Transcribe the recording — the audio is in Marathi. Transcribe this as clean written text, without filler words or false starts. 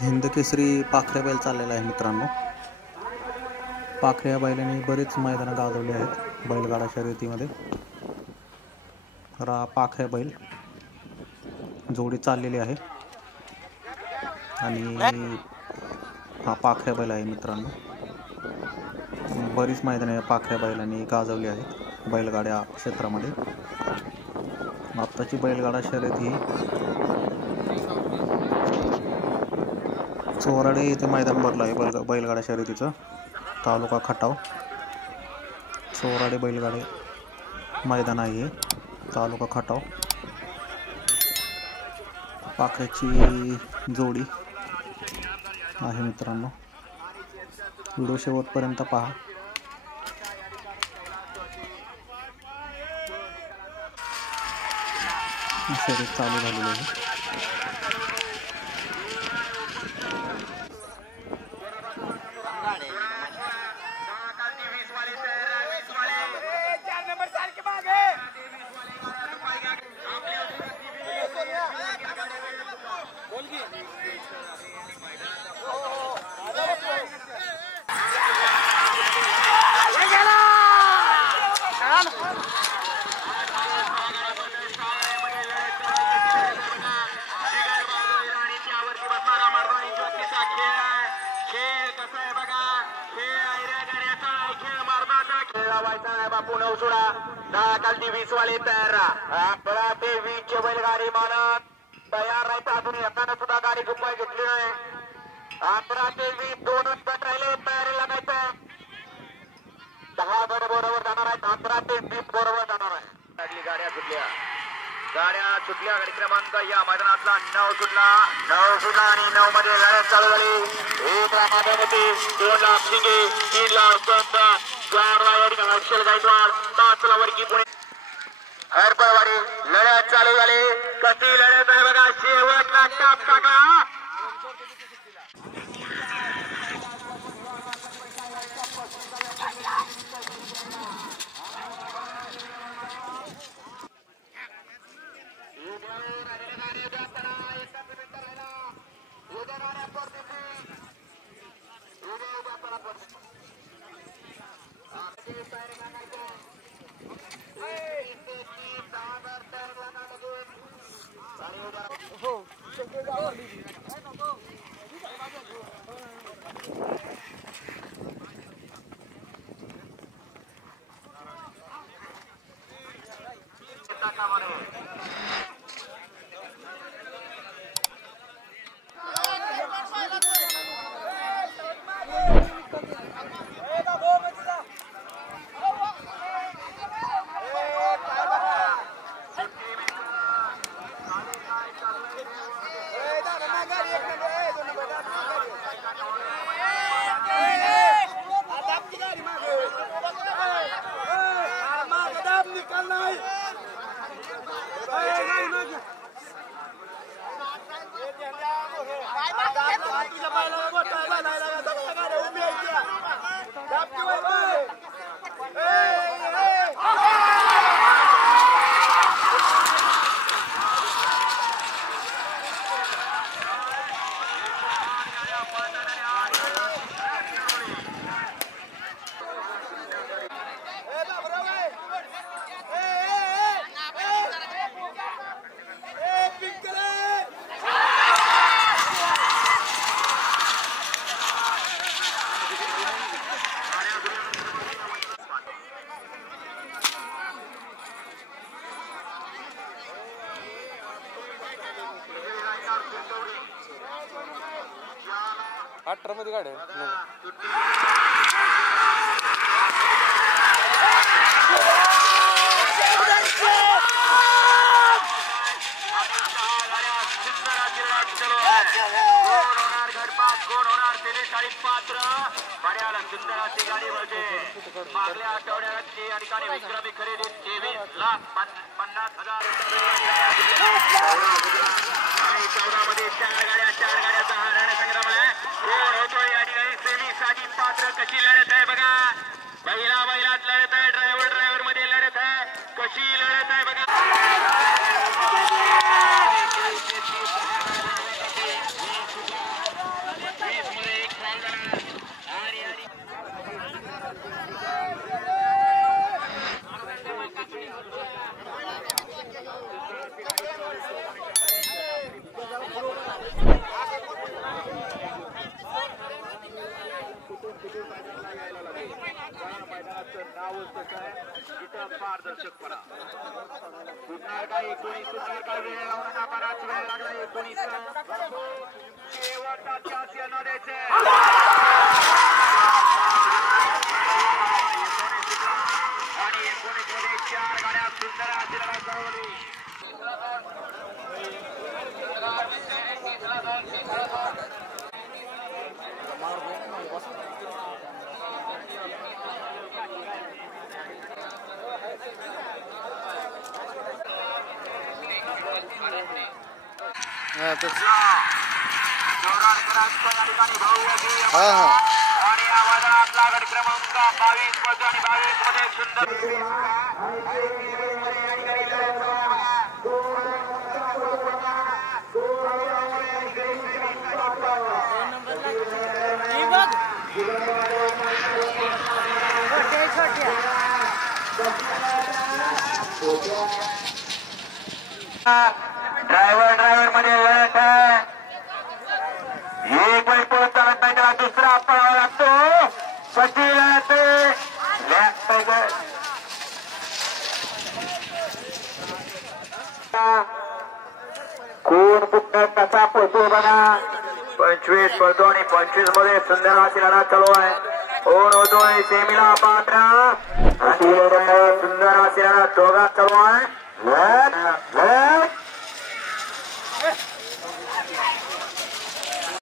हिंदकेसरी पाखऱ्या बैल चाललेला आहे मित्रांनो। पाखऱ्या बैलाने बरेच मैदानं गाजवली आहेत बैलगाडा शर्यतीमध्ये। पाखऱ्या बैल जोडी चाललेली आहे आणि हा पाखऱ्या बैल आहे मित्रांनो। बरीच मैदाने पाखऱ्या बैलांनी गाजवली आहेत बैलगाड्या क्षेत्रामध्ये। आत्ताची बैलगाडा शर्यत ही चोराडे येथे मैदान भरलं आहे बैलगाडा शर्यतीचं। तालुका खटाव चोराडे बैलगाडे मैदान आहे हे, तालुका खटाव। पाखऱ्याची जोडी आहे मित्रांनो, व्हिडिओ शेवटपर्यंत पहा। शर्यत चालू झालेली आहे। बापू नवसुडा 10-20 वाले तयार राहा। ते 20 चे बैलगाडी मालक तयार राहतात। अजून एकानं सुद्धा गाडी गुप्पा घेतली नाही। 11 ते 20 दोनच गट राहिले तयारी लागायचं। 10 गट बरोबर जाणार आहेत, 11 ते 20 बरोबर जाणार आहे। गाड्या सुटल्या गाडी क्रमांक या मैदानातला 9 सुटला आणि 9 मध्ये लढत चालू झाली। एक रामामध्ये 2 लाख शिंगे, 3 लाख संत, 4 लाख हर्षल गायकवाड, 5 लाख पुणे हरपळवाडी लढत चालू झाली। कशी लढत आहे बघा, शेवटला टाप टाका। मध्ये गाडी सुंदर अशी गाडी म्हणजे मागल्या आठवड्यात या ठिकाणी विक्रमी खरेदी 23,50,000 आणि 14 मध्ये 4 गाड्याचा हा रणसंग्राम आहे। कोण होतोय या ठिकाणी सेमीसाठी पात्र, कशी लढत आहे बघा। बैलात लढत आहे, ड्रायव्हर मध्ये लढत आहे, कशी लढत आहे बघा। इथं पारदर्शकपणा सुटणार काही कोणी सुटणार काही वेळ लावू नका बराच वेळ लागला कोणीच शेवटचा चान्स यांना द्यायचे आणि 19 मध्ये 4 गाड्या सुंदर अशी लढाई चालवली आणि आवाजा आपला गट क्रमांक 22 पळतो आणि 22 मध्ये सुंदर ड्रायव्हर मध्ये वेळ आहे एक वेळ पळत चालत नाही त्याला दुसरा पळावा लागतो कोण कुठं कसा पळतो बघा 25 पळतो आणि 25 मध्ये सुंदर अशी लढा चालू आहे कोण होतोय सेमीला पात्र आणि सुंदर अशी लढा दोघात चालू आहे